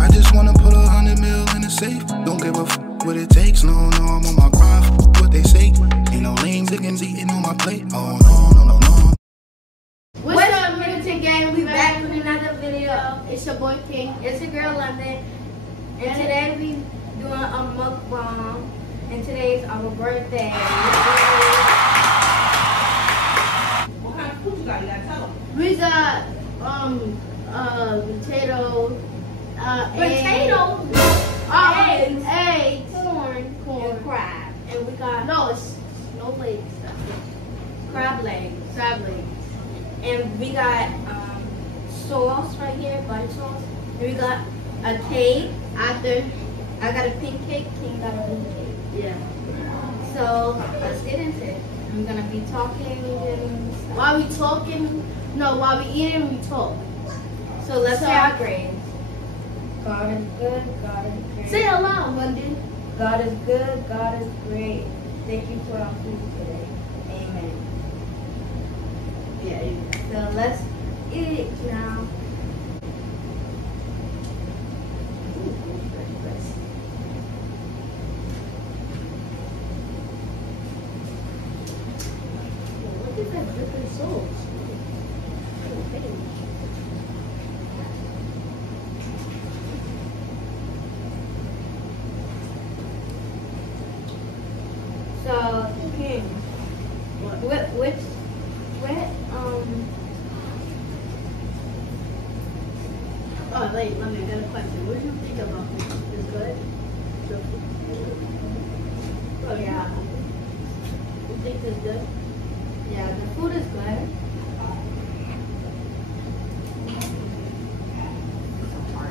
I just wanna put 100 mil in the safe. Don't give a f what it takes. No, no, I'm on my grind. F what they say. Ain't no lame diggins eating on my plate. Oh no, no, no, no. What's up, Londynn gang? We back with another video. It's your boy King. It's your girl Londynn. And today we doing a mukbang. And today's our birthday. What kind of food you got? You gotta tell them. We got potatoes, eggs, corn, and crab. And we got no legs. Crab legs. And we got sauce right here, butter sauce. And we got a cake. I got a pink cake, King got a blue cake. Yeah. So let's get into it. I'm gonna be talking and stuff. While we eating, we talk. So let's say our grades. God is good, God is great. Say it aloud, Londynn. God is good, God is great. Thank you for our food today. Amen. Yeah. So let's eat it now. Look at that different sauce. So, King, oh, wait, let me get a question. What do you think about it? Is good? Oh, yeah. You think it's good? Yeah, the food is good.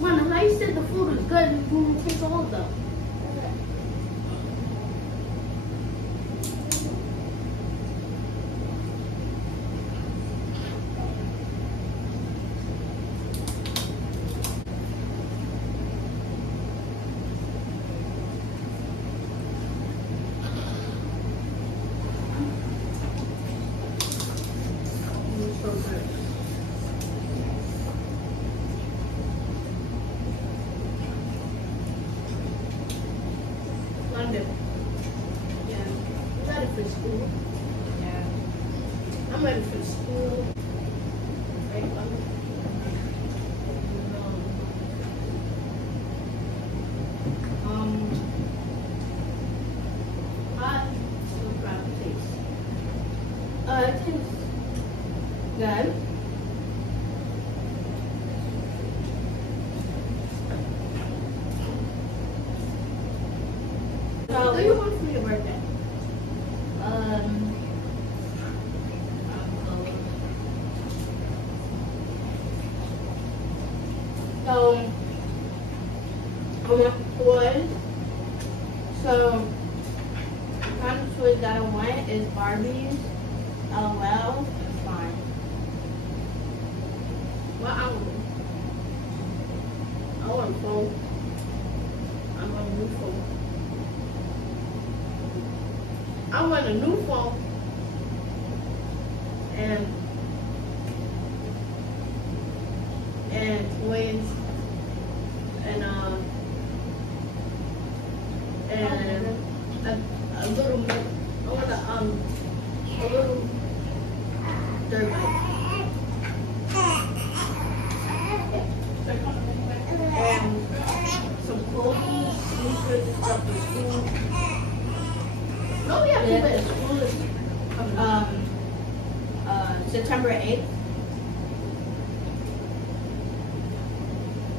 Man, how you said the food is good and you didn't taste all of them? Londynn. Yeah. I'm ready for school. Yeah. I'm ready for school. Right, Londynn? How does crab taste? It tastes good. What do you want for your birthday? So, I want toys. So, the kind of toys that I want is Barbies, LOL, and Slime. What I want a phone. I want a new phone. I want a new phone and toys and a little. I want a little dirt bike. And some clothes, sneakers, and stuff for school. No, we have to wear school is September 8th.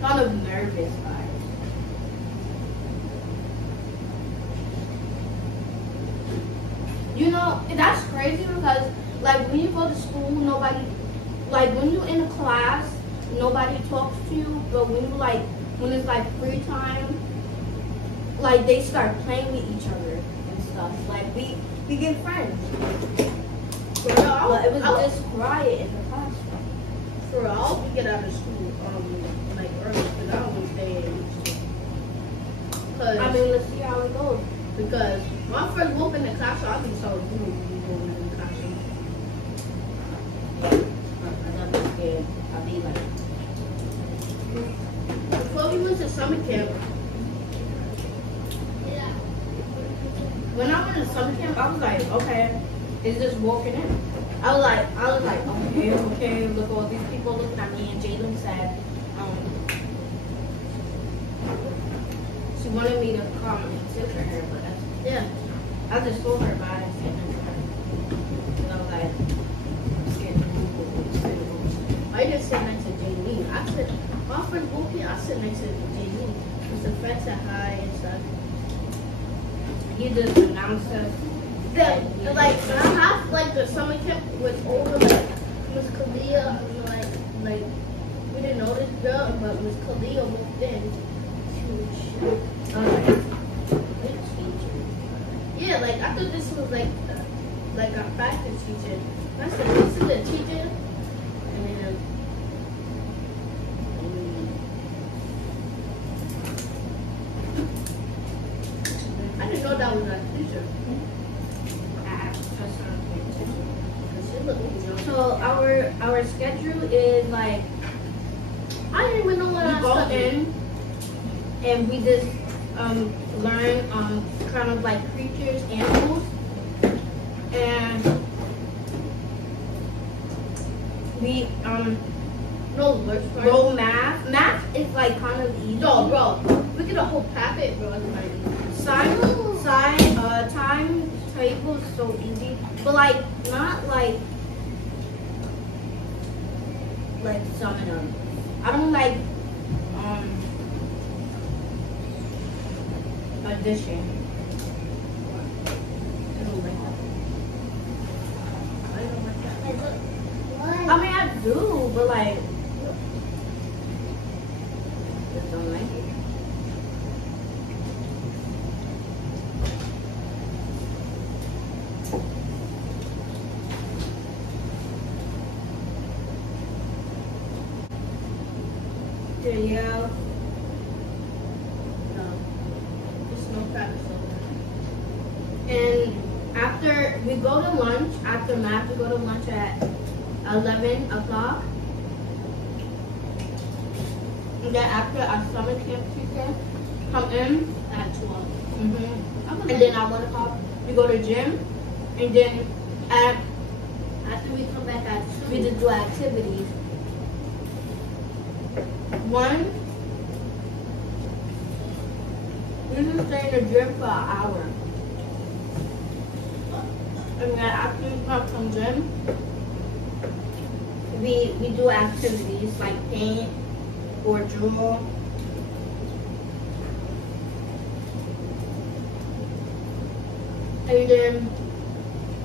Kind of nervous vibes. You know, that's crazy because like when you go to school, nobody, like when you're in a class, nobody talks to you, but when it's like free time, like they start playing with each other. Like we get friends. But it was just quiet in the classroom. For real, I hope we get out of school like early because I don't want to stay in school. I mean, let's see how it goes. Because when I first walk in the classroom, I think so cool when you go in the classroom. I'm not scared. I'll be like. Before we was went to summer camp, when I went to summer camp, I was like, okay, it's just walking in. I was like, okay, look, all these people looking at me, and Jalen said, she wanted me to come and sit for her, but yeah, I just told her about it, and I was like, I'm scared to move. I just sit next to Jalen. I said, my friend Wookie, I sit next to Jalen. Because the friends said hi and stuff. He just announced us. Like half like the summer camp was over, like Miss Kalia, like we didn't know this girl, but Miss Kalia walked in. She was yeah, like I thought this was like a practice teacher. I said, this is a teacher, and I didn't know that was a teacher. So our schedule is like, I didn't even know what I go in, and we just learn kind of like creatures, animals, and we roll math. Math is like kind of easy. No, bro, we get a whole packet, bro. Time table is so easy, but like not like some of them. I don't like addition. I don't like that. I mean, I do, but like, I just don't like it. Yeah. No. Just no practice. And after we go to lunch, after math, we go to lunch at 11 o'clock. And then after our summer camp teacher come in at 12. And then at 1 o'clock, we go to gym. And then after we come back at 2, we just do activities. One, we just stay in the gym for an hour. And then after we come from gym, we do activities like paint or draw. And then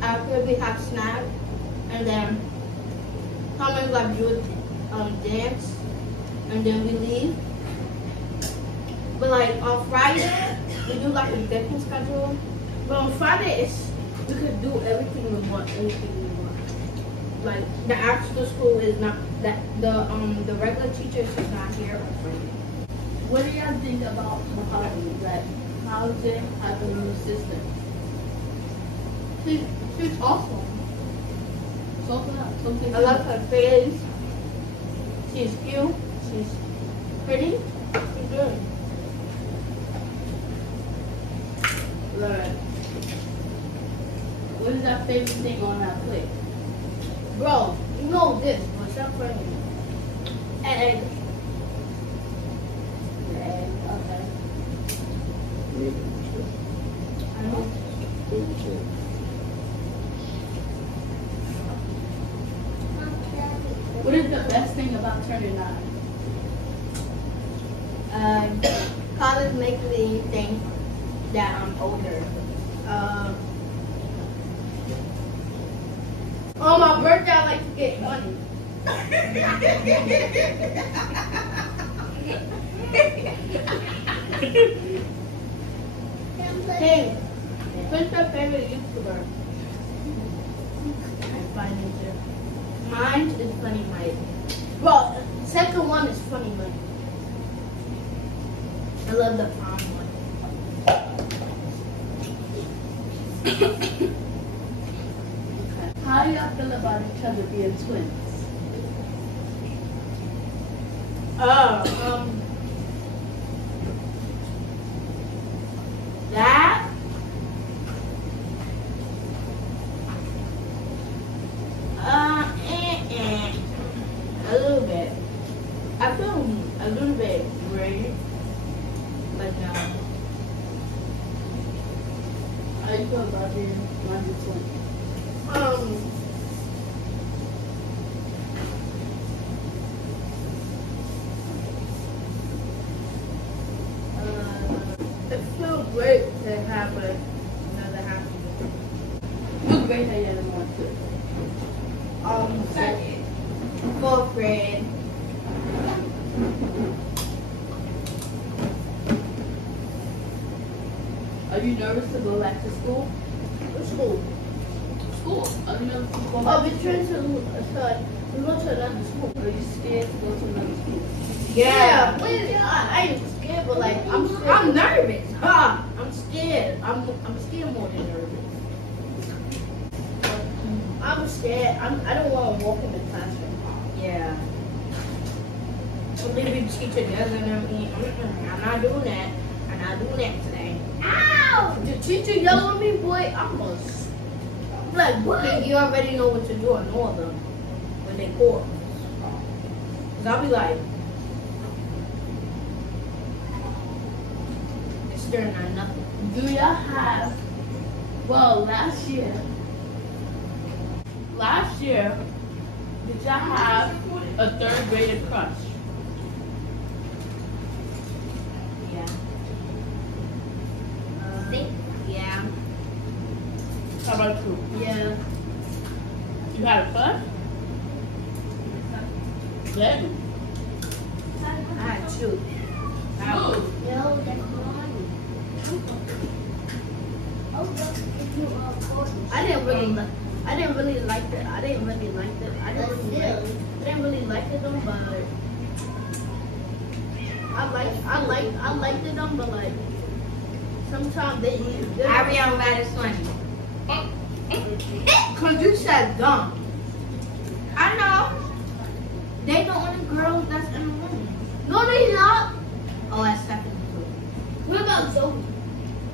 after we have snack, and then come and like do dance. And then we leave. But like on Friday, we do like a different schedule. But on Friday, we could do everything we want, anything we want. Like the after school is not that the regular teacher is not here on Friday. What do y'all think about Mahali? Like, how's it have a new assistant? She's awesome. So I love her face. She's cute. She's pretty. She's good. Right. What is our favorite thing on our plate? Bro, you know this, but stop funny. Egg. Egg, okay. I know. What is the best thing about turning 9? College makes me think that I'm older. On my birthday, I like to get money. Hey, what's your favorite YouTuber? Mine is Funny Mike. Well, second one is Funny Mike. I love the prom one. How do y'all feel about each other being twins? right now. How you feel about being London 20? It feels great to have like another half of it. What grade are you in London? Second. Fourth grade. Are you nervous to go back to school? School. School? Are you nervous to go back Oh, to we're trying to we go to another school. Are you scared to go to another school? Yeah. I ain't scared, but like I'm nervous. I'm scared. I'm scared more than nervous. I'm scared. I don't want to walk in the classroom. Yeah. Believe the teacher doesn't know me. I'm not doing that. I'm not doing that today. Ow! The teacher yell at me, boy. I'm like, what? You already know what to do. I know them when they call. Cause I'll be like, it's still not nothing. Do y'all have, well, last year, did y'all have a third grader crush? Yeah. Yeah. How about you? Yeah. You had a crush? Then? I had two. Who? No, that's mine. I didn't really like it. I didn't really like it them, but I liked it them, but like sometimes they Ariana that is funny. Cause you said dumb. I know. They the only girls that's in the room. No, they not. Oh, that's Stephanie too. What about Zoe?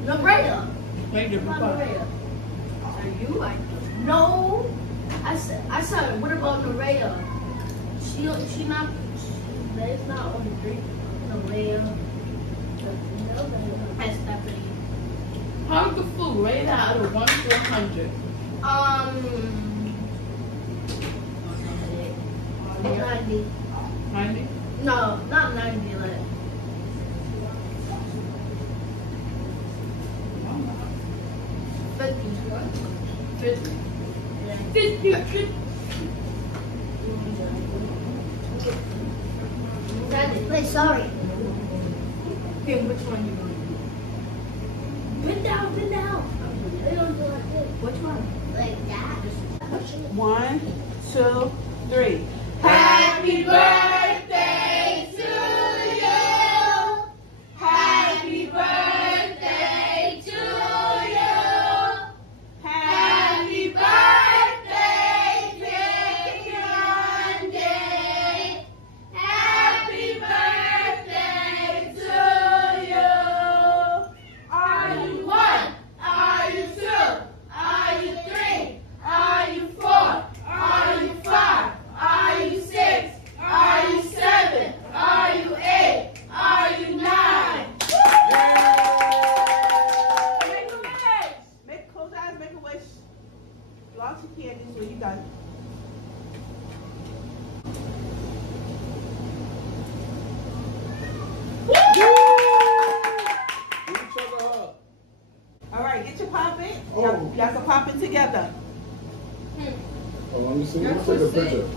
Naraya. Wait, the Naraya. So you like them? No. I said, what about Naraya? She not. There's not only three. Naraya. And Stephanie. How's the food rated out of 1 to 100? 90. 90? No, not 90. Like 50. 50. 50. Wait, sorry. Okay, which one you want? Bend down. They don't do like this. Which one? Like that. 1, 2, 3. Happy birthday to you. Happy birthday to you. Happy birthday, Vicky Londynn. Happy birthday to you. Are you 1? Are you 2? Are you 3? Are you 4? Are you 5? Are you 6? Are you 7? Are you 8? Are you 9? Make a wish. Close your eyes, make a wish. Blow out your candies when you're done. All right, get your popping. Y'all can pop it together. Oh, let me see. Let me take a picture.